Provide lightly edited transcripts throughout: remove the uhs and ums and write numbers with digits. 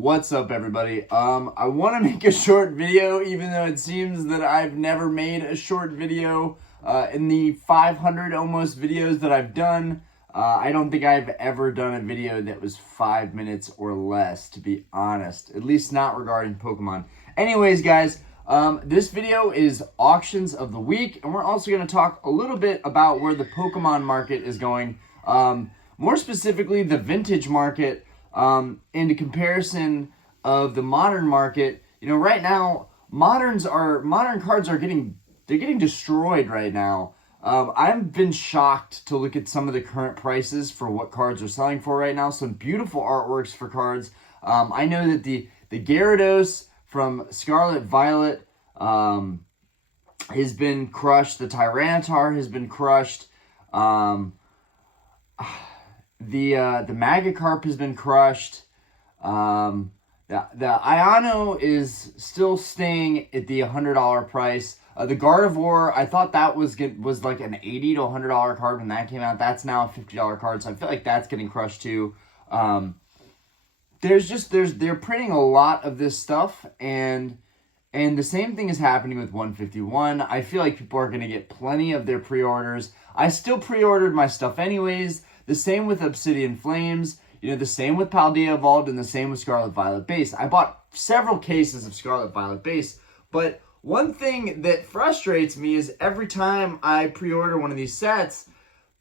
What's up, everybody? I want to make a short video, even though it seems that I've never made a short video. In the 500 almost videos that I've done, I don't think I've ever done a video that was 5 minutes or less, to be honest. At least not regarding Pokemon. Anyways, guys, this video is auctions of the week, and we're also going to talk a little bit about where the Pokemon market is going. More specifically, the vintage market. In comparison of the modern market, right now modern cards are getting destroyed right now. I've been shocked to look at some of the current prices for what cards are selling for right now. Some beautiful artworks for cards. I know that the Gyarados from Scarlet Violet has been crushed. The Tyranitar has been crushed. The Magikarp has been crushed. The Iono is still staying at the $100 price. The Gardevoir, I thought that was like an $80 to $100 card when that came out. That's now a $50 card, so I feel like that's getting crushed too. They're printing a lot of this stuff, and the same thing is happening with 151. I feel like people are going to get plenty of their pre-orders. I still pre-ordered my stuff anyways. The same with Obsidian Flames, the same with Paldea Evolved, and the same with Scarlet Violet Base. I bought several cases of Scarlet Violet Base, but one thing that frustrates me is every time I pre-order one of these sets,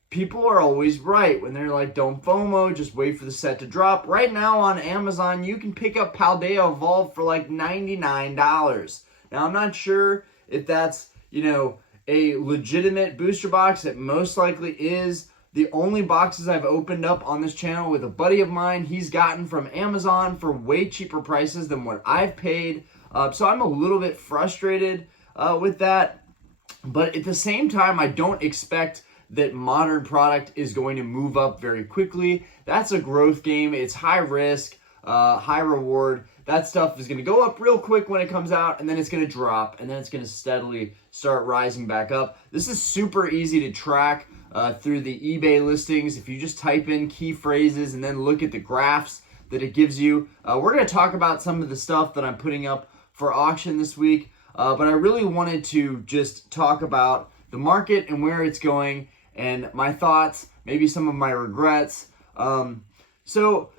people are always right when they're like, don't FOMO, just wait for the set to drop. Right now on Amazon, you can pick up Paldea Evolved for like $99. Now, I'm not sure if that's, a legitimate booster box. It most likely is. The only boxes I've opened up on this channel with a buddy of mine, he's gotten from Amazon for way cheaper prices than what I've paid. So I'm a little bit frustrated with that. But at the same time, I don't expect that modern product is going to move up very quickly. That's a growth game. It's high risk, high reward. That stuff is going to go up real quick when it comes out, and then it's going to drop, and then it's going to steadily start rising back up. This is super easy to track through the eBay listings. If you just type in key phrases and then look at the graphs that it gives you. We're going to talk about some of the stuff that I'm putting up for auction this week, but I really wanted to just talk about the market and where it's going and my thoughts, maybe some of my regrets. So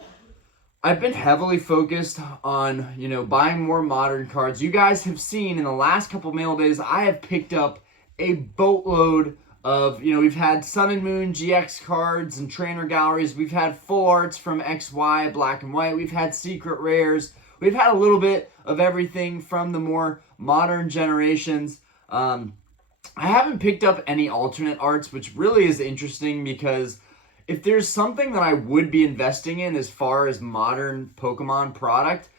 I've been heavily focused on, buying more modern cards. You guys have seen in the last couple mail days, I have picked up a boatload of, we've had Sun and Moon GX cards and trainer galleries. We've had full arts from XY, black and white. We've had secret rares. We've had a little bit of everything from the more modern generations. I haven't picked up any alternate arts, which really is interesting because if there's something that I would be investing in as far as modern Pokemon product,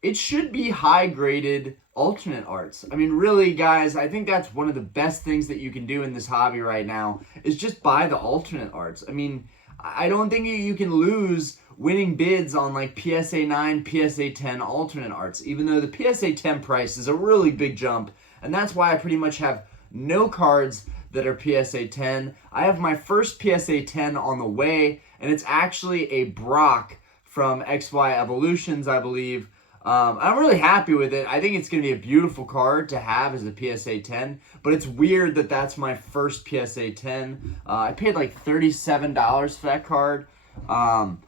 it should be high-graded alternate arts. I mean, really, guys, I think that's one of the best things that you can do in this hobby right now is just buy the alternate arts. I mean, I don't think you can lose winning bids on like PSA 9, PSA 10 alternate arts, even though the PSA 10 price is a really big jump, and that's why I pretty much have no cards that are PSA 10. I have my first PSA 10 on the way, and it's actually a Brock from XY Evolutions, I believe. I'm really happy with it. I think it's going to be a beautiful card to have as a PSA 10, but it's weird that that's my first PSA 10. I paid like $37 for that card, and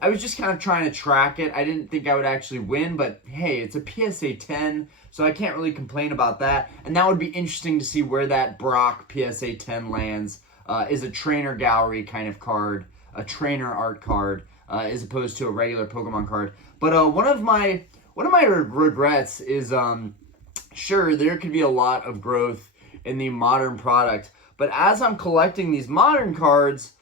I was just kind of trying to track it. I didn't think I would actually win, but hey, it's a PSA 10, so I can't really complain about that, and that would be interesting to see where that Brock PSA 10 lands. Is a trainer gallery kind of card, a trainer art card, as opposed to a regular Pokemon card. But one of my regrets is, sure, there could be a lot of growth in the modern product, but as I'm collecting these modern cards,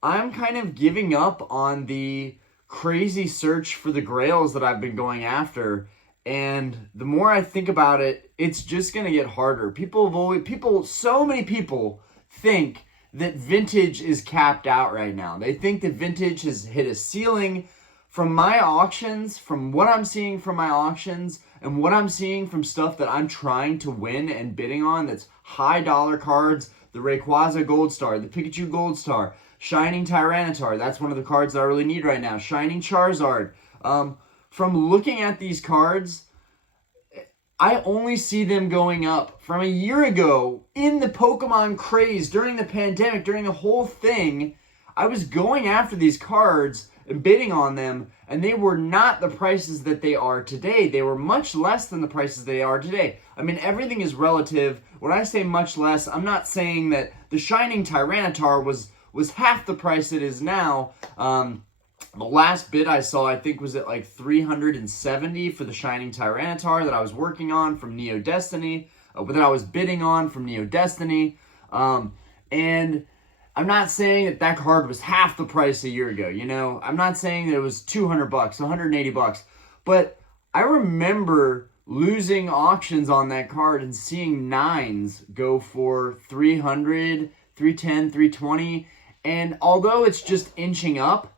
I'm kind of giving up on the crazy search for the grails that I've been going after. And the more I think about it, it's just going to get harder. So many people think that vintage is capped out right now. They think that vintage has hit a ceiling. From my auctions, from what I'm seeing from my auctions, and what I'm seeing from stuff that I'm trying to win and bidding on, that's high dollar cards, the Rayquaza Gold Star, the Pikachu Gold Star, Shining Tyranitar, that's one of the cards that I really need right now, Shining Charizard. from looking at these cards, I only see them going up. From a year ago, in the Pokemon craze, during the pandemic, during the whole thing, I was going after these cards and bidding on them, and they were not the prices that they are today. They were much less than the prices they are today. I mean, everything is relative. When I say much less, I'm not saying that the Shining Tyranitar was half the price it is now. The last bid I saw, I think, was at like 370 for the Shining Tyranitar that I was working on from Neo Destiny, that I was bidding on from Neo Destiny. And I'm not saying that that card was half the price a year ago, you know? I'm not saying that it was $200, $180, but I remember losing auctions on that card and seeing 9s go for 300, 310, 320, and although it's just inching up,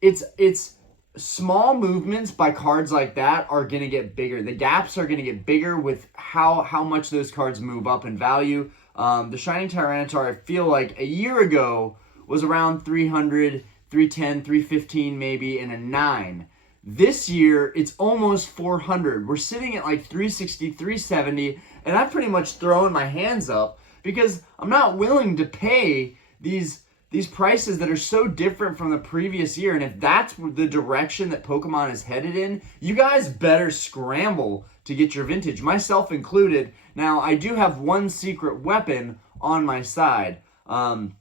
it's small movements by cards like that are going to get bigger. The gaps are going to get bigger with how much those cards move up in value. The Shining Tyranitar, I feel like a year ago was around 300, 310, 315 maybe, and a 9. This year, it's almost 400. We're sitting at like 360, 370, and I've pretty much thrown my hands up because I'm not willing to pay these prices that are so different from the previous year. And if that's the direction that Pokemon is headed in, you guys better scramble to get your vintage, myself included. Now, I do have one secret weapon on my side, and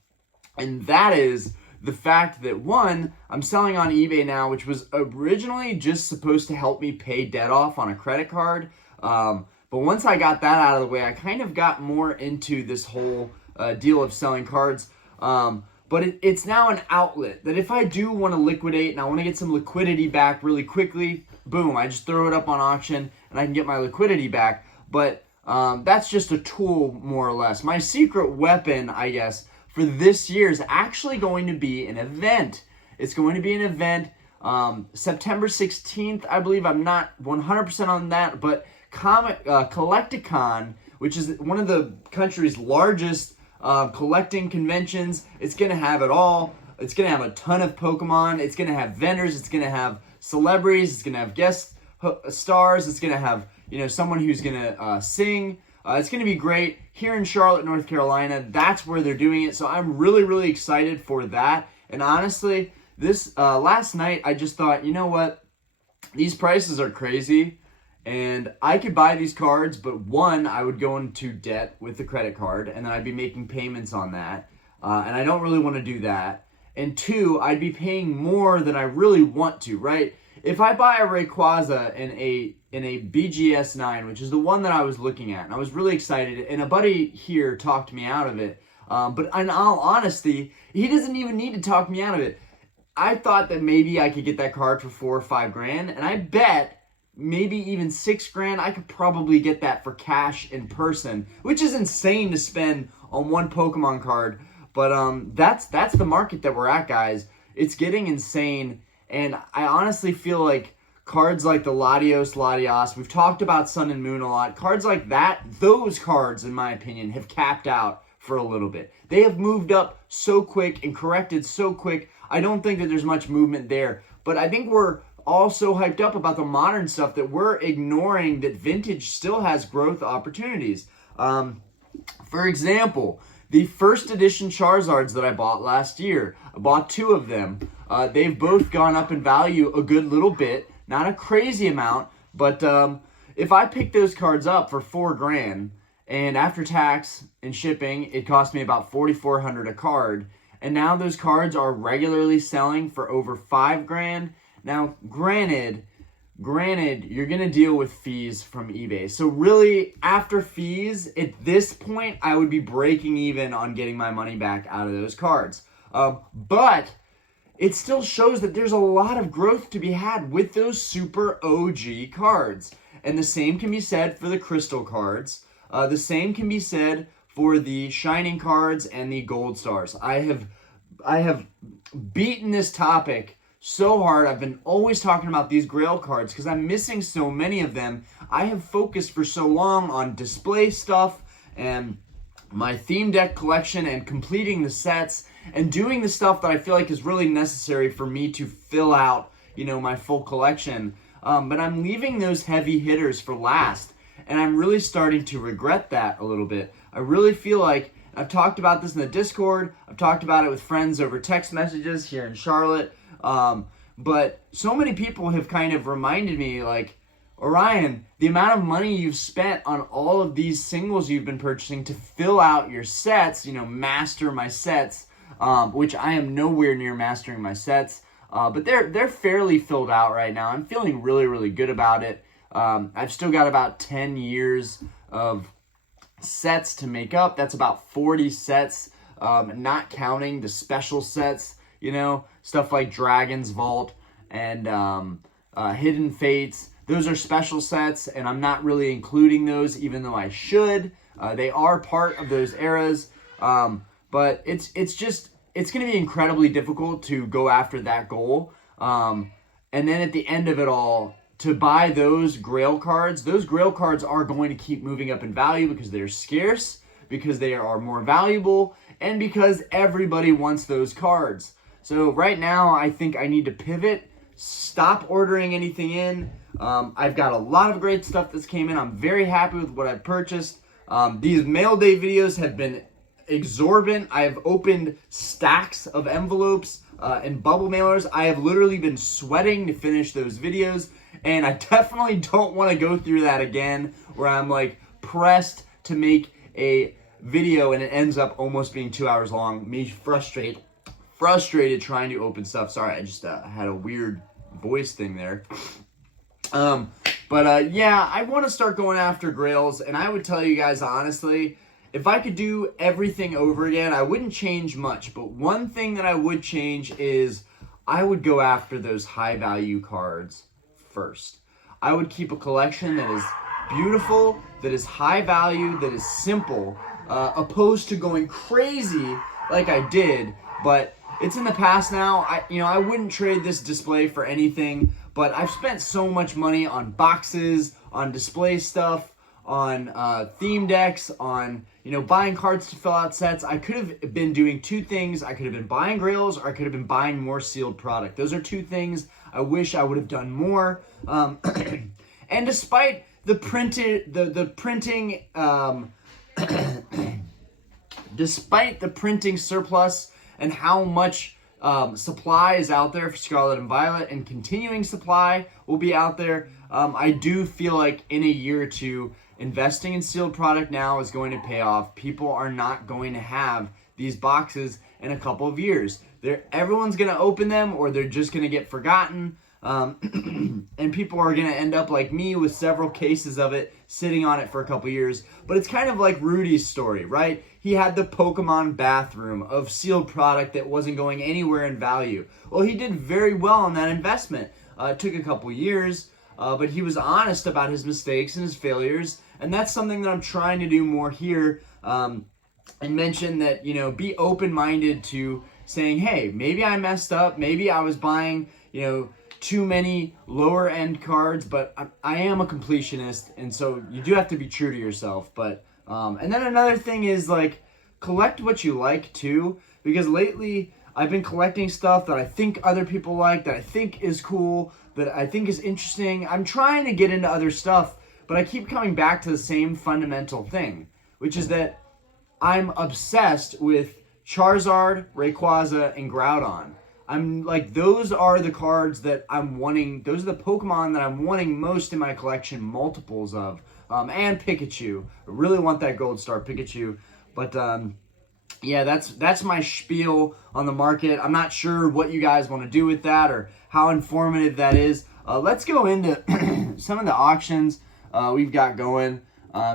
that is the fact that, one, I'm selling on eBay now, which was originally just supposed to help me pay debt off on a credit card. But once I got that out of the way, I kind of got more into this whole deal of selling cards. But it's now an outlet that if I do want to liquidate and I want to get some liquidity back really quickly, boom, I just throw it up on auction and I can get my liquidity back. But that's just a tool, more or less. My secret weapon, I guess, for this year is actually going to be an event. It's going to be an event September 16th, I believe. I'm not 100% on that, but Collecticon, which is one of the country's largest collecting conventions. It's going to have it all. It's going to have a ton of Pokemon. It's going to have vendors. It's going to have celebrities. It's going to have guest stars. It's going to have, you know, someone who's going to sing. It's going to be great here in Charlotte, North Carolina. That's where they're doing it. So I'm really, really excited for that. And honestly, this last night, I just thought, you know what? These prices are crazy. And I could buy these cards, but one, I would go into debt with the credit card, and then I'd be making payments on that. And I don't really want to do that. And two, I'd be paying more than I really want to, right? If I buy a Rayquaza in a BGS 9, which is the one that I was looking at, and I was really excited, and a buddy here talked me out of it. But in all honesty, he doesn't even need to talk me out of it. I thought that maybe I could get that card for $4 or $5 grand, and I bet maybe even $6 grand, I could probably get that for cash in person, which is insane to spend on one Pokemon card. But that's the market that we're at, guys. It's getting insane, and I honestly feel like cards like the Latios, we've talked about Sun and Moon a lot. Cards like that, those cards, in my opinion, have capped out for a little bit. They have moved up so quick and corrected so quick. I don't think that there's much movement there, but I think we're all so hyped up about the modern stuff that we're ignoring that vintage still has growth opportunities. For example, the first edition Charizards that I bought last year, I bought 2 of them. They've both gone up in value a good little bit, not a crazy amount, but if I pick those cards up for $4 grand, and after tax and shipping, it cost me about $4,400 a card, and now those cards are regularly selling for over $5 grand. Now, granted, you're going to deal with fees from eBay. So really, after fees, at this point, I would be breaking even on getting my money back out of those cards. But it still shows that there's a lot of growth to be had with those super OG cards. And the same can be said for the Crystal cards. The same can be said for the Shining cards and the Gold Stars. I have beaten this topic so hard. I've been always talking about these Grail cards because I'm missing so many of them. I have focused for so long on display stuff and my theme deck collection and completing the sets and doing the stuff that I feel like is really necessary for me to fill out, you know, my full collection. but I'm leaving those heavy hitters for last, and I'm really starting to regret that a little bit. I really feel like, I've talked about this in the Discord, I've talked about it with friends over text messages here in Charlotte, but so many people have kind of reminded me, like, Orion, the amount of money you've spent on all of these singles you've been purchasing to fill out your sets, master my sets, which I am nowhere near mastering my sets, but they're fairly filled out right now. I'm feeling really, really good about it. I've still got about 10 years of sets to make up. That's about 40 sets, not counting the special sets, stuff like Dragon's Vault and Hidden Fates. Those are special sets, and I'm not really including those, even though I should. They are part of those eras, but it's going to be incredibly difficult to go after that goal. And then at the end of it all, to buy those grail cards are going to keep moving up in value because they're scarce, because they are more valuable, and because everybody wants those cards. So right now, I think I need to pivot, stop ordering anything in. I've got a lot of great stuff that's came in. I'm very happy with what I've purchased. These mail day videos have been exorbitant. I have opened stacks of envelopes and bubble mailers. I have literally been sweating to finish those videos, and I definitely don't want to go through that again where I'm like pressed to make a video and it ends up almost being 2 hours long. Me frustrated trying to open stuff. Sorry, I just had a weird voice thing there. Yeah, I want to start going after grails, and I would tell you guys honestly, if I could do everything over again, I wouldn't change much, but one thing that I would change is I would go after those high value cards first. I would keep a collection that is beautiful, that is high value, that is simple, opposed to going crazy like I did, but it's in the past now. I wouldn't trade this display for anything, but I've spent so much money on boxes, on display stuff, on theme decks, on buying cards to fill out sets. I could have been doing two things. I could have been buying grails, or I could have been buying more sealed product. Those are two things I wish I would have done more. And despite the printing, despite the printing surplus and how much supply is out there for Scarlet and Violet, and continuing supply will be out there, I do feel like in a year or two, investing in sealed product now is going to pay off. People are not going to have these boxes in a couple of years. Everyone's going to open them, or they're just going to get forgotten. And people are going to end up like me with several cases of it sitting on it for a couple years. But it's kind of like Rudy's story, right? He had the Pokemon bathroom of sealed product that wasn't going anywhere in value. Well, he did very well on that investment. It took a couple years, but he was honest about his mistakes and his failures. And that's something that I'm trying to do more here. And mention that, be open-minded to saying, hey, maybe I messed up. Maybe I was buying, too many lower end cards, but I am a completionist, and so you do have to be true to yourself. But and then another thing is, like, collect what you like too, because lately I've been collecting stuff that I think other people like, that I think is cool, that I think is interesting. I'm trying to get into other stuff, but I keep coming back to the same fundamental thing, which is that I'm obsessed with Charizard, Rayquaza, and Groudon. I'm like, those are the cards that I'm wanting. Those are the Pokemon that I'm wanting most in my collection, multiples of. And Pikachu. I really want that Gold Star Pikachu. But yeah, that's my spiel on the market. I'm not sure what you guys want to do with that or how informative that is. Let's go into some of the auctions we've got going,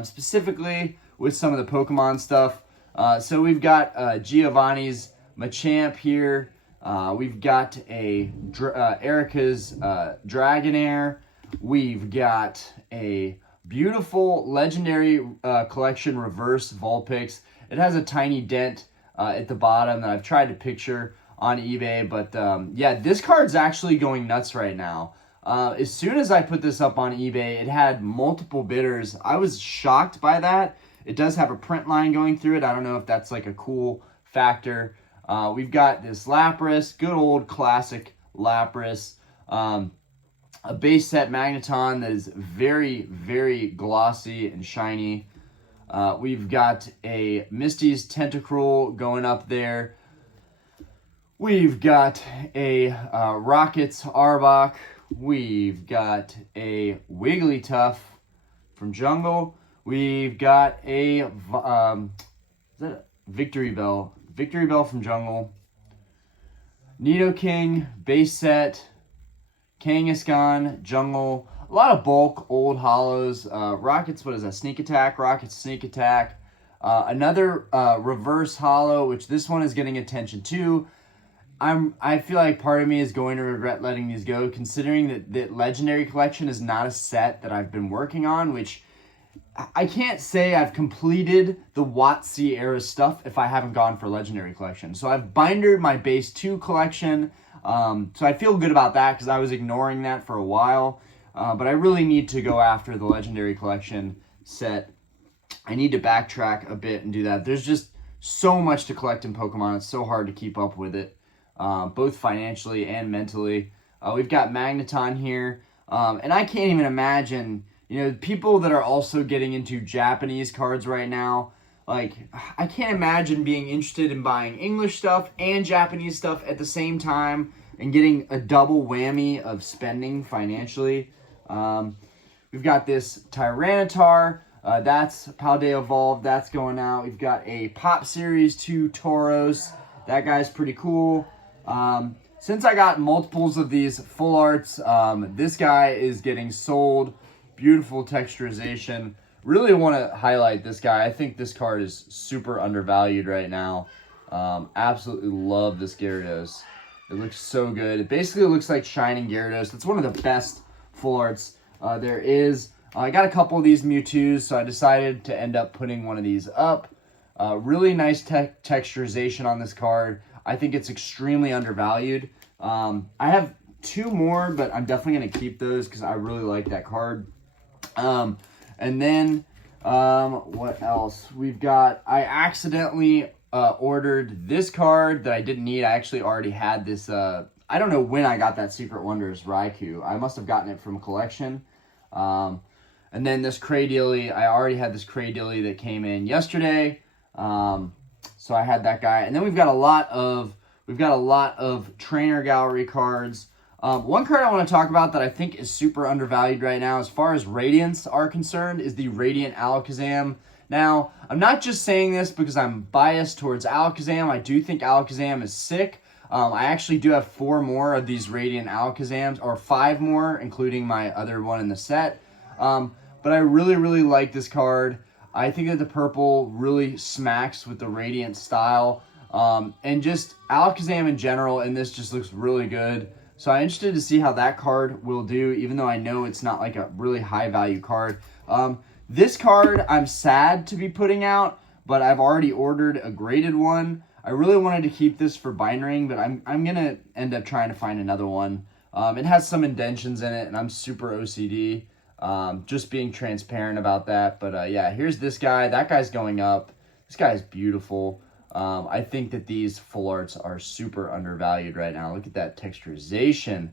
specifically with some of the Pokemon stuff. So we've got Giovanni's Machamp here. We've got Erica's Dragonair. We've got a beautiful legendary collection reverse Vulpix. It has a tiny dent at the bottom that I've tried to picture on eBay, but yeah, this card's actually going nuts right now. As soon as I put this up on eBay, it had multiple bidders. I was shocked by that. It does have a print line going through it. I don't know if that's like a cool factor. We've got this Lapras, good old classic Lapras. a base set Magneton that is very, very glossy and shiny. We've got a Misty's Tentacruel going up there. We've got a Rocket's Arbok. We've got a Wigglytuff from Jungle. We've got a is that a Victory Bell? Victory Bell from Jungle. Nidoking, base set. Kangaskhan, Jungle. A lot of bulk, old hollows. Rockets, what is that? Sneak Attack. Rockets, Sneak Attack. Another reverse hollow, which this one is getting attention too. I feel like part of me is going to regret letting these go, considering that the Legendary Collection is not a set that I've been working on, which I can't say I've completed the WOTC era stuff if I haven't gone for Legendary Collection. So I've bindered my base 2 collection, so I feel good about that because I was ignoring that for a while. But I really need to go after the Legendary Collection set. I need to backtrack a bit and do that. There's just so much to collect in Pokemon. It's so hard to keep up with it, both financially and mentally. We've got Magneton here, and I can't even imagine, people that are also getting into Japanese cards right now. Like, I can't imagine being interested in buying English stuff and Japanese stuff at the same time and getting a double whammy of spending financially. We've got this Tyranitar. That's Paldea Evolved. That's going out. We've got a Pop Series 2 Tauros. That guy's pretty cool. Since I got multiples of these full arts, this guy is getting sold. Beautiful texturization. Really want to highlight this guy. I think this card is super undervalued right now. Absolutely love this Gyarados. It looks so good. It basically looks like Shining Gyarados. It's one of the best full arts there is. I got a couple of these Mewtwo's, so I decided to end up putting one of these up. Really nice texturization on this card. I think it's extremely undervalued. I have 2 more, but I'm definitely going to keep those because I really like that card. And then, what else? We've got, I accidentally ordered this card that I didn't need. I actually already had this, I don't know when I got that Secret Wonders Raikou. I must have gotten it from a collection. And then this Cradily, I already had this Cradily that came in yesterday. So I had that guy. And then we've got a lot of trainer gallery cards. One card I want to talk about that I think is super undervalued right now as far as Radiants are concerned is the Radiant Alakazam. Now, I'm not just saying this because I'm biased towards Alakazam. I do think Alakazam is sick. I actually do have 4 more of these Radiant Alakazams, or 5 more, including my other one in the set. But I really, really like this card. I think that the purple really smacks with the Radiant style. And just Alakazam in general, and this just looks really good. So I'm interested to see how that card will do, even though I know it's not like a really high value card. This card I'm sad to be putting out, but I've already ordered a graded one. I really wanted to keep this for binding, but I'm going to end up trying to find another one. It has some indentions in it, and I'm super OCD. Just being transparent about that. But yeah, here's this guy. That guy's going up. This guy's beautiful. I think that these full arts are super undervalued right now. Look at that texturization.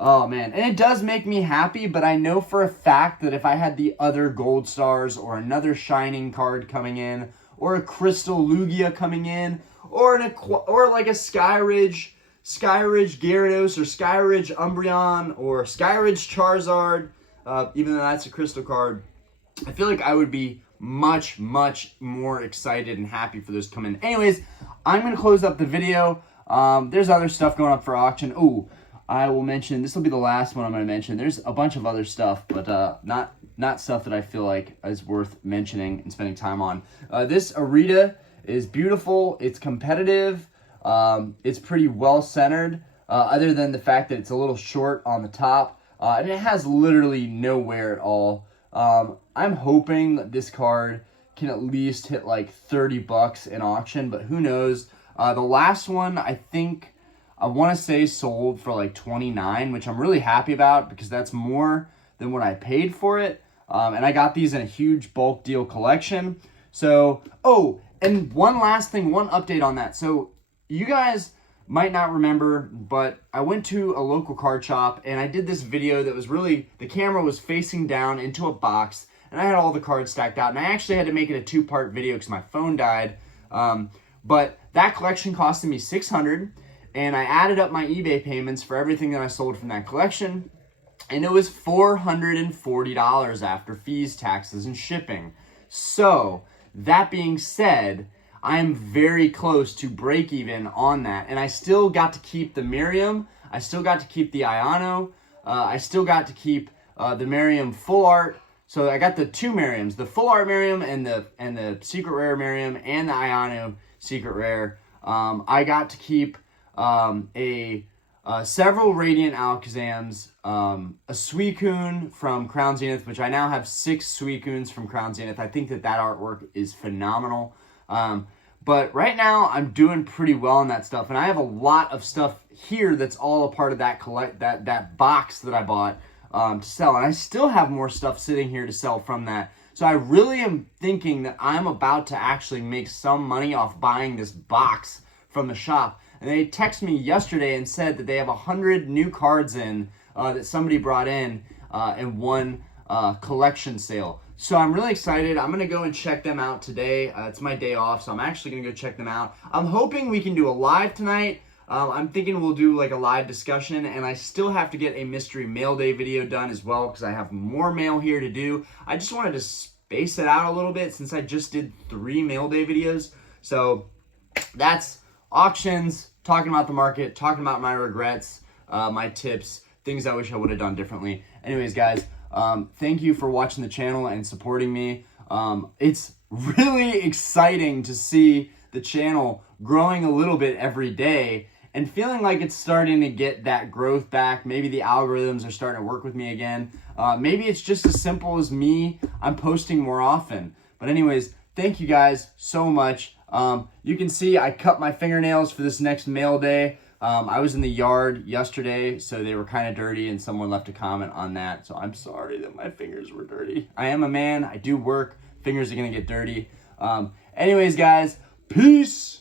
Oh, man. And it does make me happy, but I know for a fact that if I had the other Gold Stars or another Shining card coming in, or a Crystal Lugia coming in, or like a Skyridge Gyarados, or Skyridge Umbreon, or Skyridge Charizard, even though that's a Crystal card, I feel like I would be much, much more excited and happy for those to come in. Anyways, I'm going to close up the video. There's other stuff going up for auction. Ooh, I will mention, this will be the last one I'm going to mention. There's a bunch of other stuff, but not stuff that I feel like is worth mentioning and spending time on. This Arita is beautiful. It's competitive. It's pretty well-centered, other than the fact that it's a little short on the top. And it has literally no wear at all. I'm hoping that this card can at least hit like $30 in auction, but who knows. The last one, I want to say sold for like $29, which I'm really happy about because that's more than what I paid for it. And I got these in a huge bulk deal collection. So, oh, and one last thing, one update on that. So you guys might not remember, but I went to a local card shop and I did this video that was really, the camera was facing down into a box and I had all the cards stacked out, and I actually had to make it a 2-part video because my phone died. But that collection costed me $600, and I added up my eBay payments for everything that I sold from that collection, and it was $440 after fees, taxes, and shipping. So that being said, I am very close to break even on that, and I still got to keep the Miriam, I still got to keep the Iono, I still got to keep the Miriam Full Art. So I got the 2 Miriams, the Full Art Miriam and the Secret Rare Miriam and the Iono Secret Rare. I got to keep several Radiant Alakazams, a Suicune from Crown Zenith, which I now have 6 Suicunes from Crown Zenith. I think that artwork is phenomenal. But right now I'm doing pretty well on that stuff, and I have a lot of stuff here that's all a part of that box that I bought to sell, and I still have more stuff sitting here to sell from that. So I really am thinking that I'm about to actually make some money off buying this box from the shop. And they texted me yesterday and said that they have 100 new cards in that somebody brought in one collection sale. So I'm really excited. I'm going to go and check them out today. It's my day off, so I'm actually going to go check them out. I'm hoping we can do a live tonight. I'm thinking we'll do like a live discussion, and I still have to get a mystery mail day video done as well because I have more mail here to do. I just wanted to space it out a little bit since I just did 3 mail day videos. So that's auctions, talking about the market, talking about my regrets, my tips, things I wish I would have done differently. Anyways, guys, thank you for watching the channel and supporting me. It's really exciting to see the channel growing a little bit every day and feeling like it's starting to get that growth back. Maybe the algorithms are starting to work with me again. Maybe it's just as simple as I'm posting more often. But anyways, thank you guys so much. You can see I cut my fingernails for this next mail day. I was in the yard yesterday, so they were kind of dirty, and someone left a comment on that. So I'm sorry that my fingers were dirty. I am a man. I do work. Fingers are going to get dirty. Anyways, guys, peace.